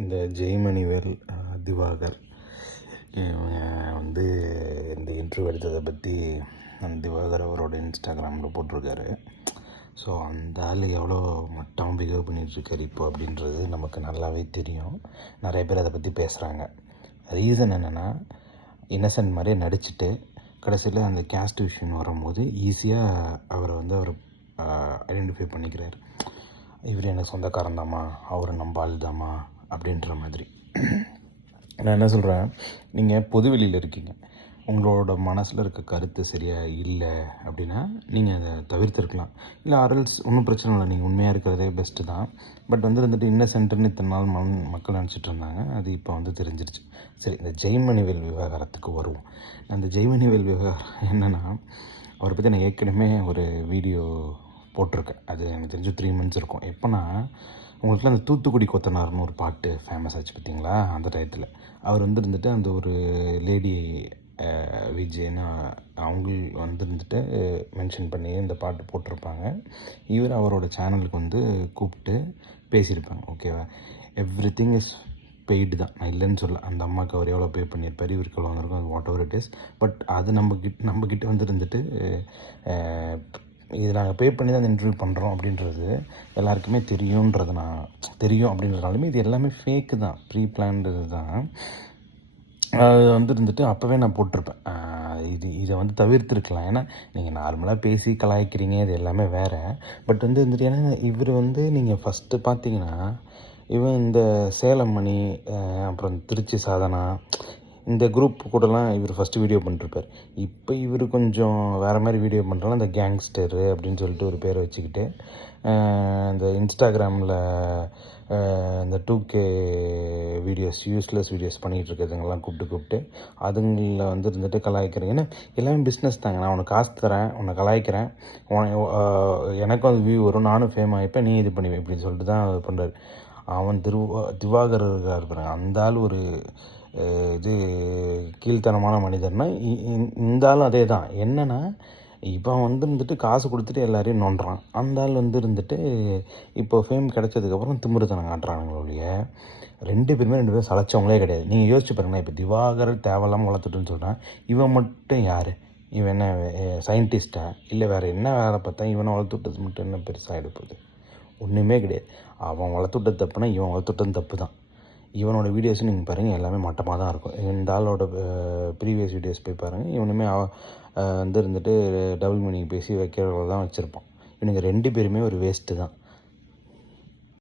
இந்த ஜெய்மணிவேல் திவாகர் இவங்க வந்து இந்த இன்டர்வியூ எடுத்ததை பற்றி அந்த திவாகர் அவரோட இன்ஸ்டாகிராமில் போட்டிருக்காரு. ஸோ அந்த ஆள் எவ்வளோ மட்டம் பிஹேவ் பண்ணிகிட்ருக்காரு இப்போ அப்படின்றது நமக்கு நல்லாவே தெரியும். நிறைய பேர் அதை பற்றி பேசுகிறாங்க. ரீசன் என்னென்னா, இன்னசென்ட் மாதிரியே நடிச்சுட்டு கடைசியில் அந்த கேஸ்ட் விஷயம் வரும்போது ஈஸியாக அவரை வந்து அவர் ஐடென்டிஃபை பண்ணிக்கிறார். இவர் எனக்கு சொந்தக்காரன் தாம்மா, அவரை நம்ம ஆள் தாம்மா அப்படின்ற மாதிரி. நான் என்ன சொல்கிறேன், நீங்கள் பொதுவெளியில் இருக்கீங்க, உங்களோட மனசில் இருக்க கருத்து சரியாக இல்லை அப்படின்னா நீங்கள் அதை தவிர்த்துருக்கலாம். இல்லை ஆரல்ஸ் ஒன்றும் பிரச்சனை இல்லை, நீங்கள் உண்மையாக இருக்கிறதே பெஸ்ட்டு தான். பட் வந்துட்டு இன்னசென்ட்டுன்னு இத்தனை நாள் மக்கள் நினச்சிட்டு இருந்தாங்க. அது இப்போ வந்து தெரிஞ்சிருச்சு. சரி, இந்த ஜெய்மணிவேல் விவகாரத்துக்கு வருவோம். அந்த ஜெய்மணிவேல் விவகாரம் என்னென்னா, அவரை பற்றி நான் ஏற்கனவே ஒரு வீடியோ போட்டிருக்கேன். அது எனக்கு தெரிஞ்சு 3 months இருக்கும். எப்போனா, உங்களுக்குலாம் அந்த தூத்துக்குடி கொத்தனார்னு ஒரு பாட்டு ஃபேமஸ் ஆச்சு பார்த்தீங்களா? அந்த டயத்தில் அவர் வந்துட்டு அந்த ஒரு லேடி விஜய்னு அவங்க வந்துட்டு மென்ஷன் பண்ணி இந்த பாட்டு போட்டிருப்பாங்க. இவர் அவரோட சேனலுக்கு வந்து கூப்பிட்டு பேசியிருப்பாங்க. ஓகேவா? எவ்ரி திங் இஸ் பெய்டு தான், நான் இல்லைன்னு சொல்ல. அந்த அம்மாவுக்கு அவர் எவ்வளோ பே பண்ணியிருப்பார், இவருக்கு எவ்வளோ வந்திருக்கும், அது what ever it is. But அது நம்மக்கிட்ட வந்துட்டு இது நாங்கள் பே பண்ணி தான் அந்த இன்டர்வியூ பண்ணுறோம் அப்படின்றது எல்லாருக்குமே தெரியும் அப்படின்றதுனாலுமே இது எல்லாமே ஃபேக்கு தான், ப்ரீ பிளான்டு தான். அது வந்துட்டு அப்போவே நான் போட்டிருப்பேன், இதை வந்து தவிர்த்துருக்கலாம். ஏன்னா நீங்கள் நார்மலாக பேசி கலாய்க்கிறீங்க, இது எல்லாமே வேறு. பட் வந்துட்டு ஏன்னா இவர் வந்து நீங்கள் ஃபஸ்ட்டு பார்த்தீங்கன்னா, இவன் இந்த சேலம் மணி, அப்புறம் திருச்சி சாதனா, இந்த குரூப் கூடலாம் இவர் ஃபஸ்ட்டு வீடியோ பண்ணிருப்பார். இப்போ இவர் கொஞ்சம் வேறு மாதிரி வீடியோ பண்ணுறாலும் இந்த கேங்ஸ்டரு அப்படின்னு சொல்லிட்டு ஒரு பேரை வச்சுக்கிட்டு இந்த இன்ஸ்டாகிராமில் இந்த 2K வீடியோஸ், யூஸ்லெஸ் வீடியோஸ் பண்ணிகிட்டு இருக்கிறதுங்கெல்லாம் கூப்பிட்டு அதுங்களில் வந்துட்டு கலாய்க்கிறேன். ஏன்னா எல்லாமே பிஸ்னஸ் தாங்க. நான் உனக்கு காசு தரேன், உன்னை கலாய்க்கிறேன், எனக்கும் அது வியூ வரும், நானும் ஃபேம் ஆகிப்பேன், நீ இது பண்ணுவேன் இப்படின்னு சொல்லிட்டு தான் அது பண்ணுறாரு. அவன் திவாகர் இருப்பாங்க, அந்த ஆள் ஒரு இது கீழ்த்தனமான மனிதர்னா இந்த ஆளும் அதே தான். என்னென்னா, இப்போ வந்துட்டு காசு கொடுத்துட்டு எல்லாரையும் நோண்டுறான். அந்த ஆள் வந்துட்டு இப்போ ஃபேம் கிடச்சதுக்கப்புறம் திமிருத்தனம் காட்டுறானுங்களோ ஒழிய 2 பேரும் சளைச்சவங்களே கிடையாது. நீங்கள் யோசிச்சு பாருங்களேன். இப்போ திவாகர் தேவையில்லாமல் வளர்த்துட்டுன்னு சொல்கிறான், இவன் மட்டும் யார்? இவன் என்ன சயின்டிஸ்ட்டா? இல்லை வேறு என்ன வேலை பார்த்தா இவனை வளர்த்துட்டது மட்டும் என்ன பெருசாகிட போகுது? ஒன்றுமே கிடையாது. அவன் வளர்த்துட்டது தப்புனா இவன் வளர்த்துட்டது தப்பு தான். இவனோட வீடியோஸும் நீங்கள் பாருங்கள், எல்லாமே மட்டமாக தான் இருக்கும். இந்த ஆளோட ப்ரீவியஸ் வீடியோஸ் போய் பாருங்கள், இவனுமே வந்துட்டு டபுள் மீனிங் பேசி வைக்கிறவங்க தான் வச்சுருப்பான். இவனுங்க 2 பேருமே ஒரு வேஸ்ட்டு தான்.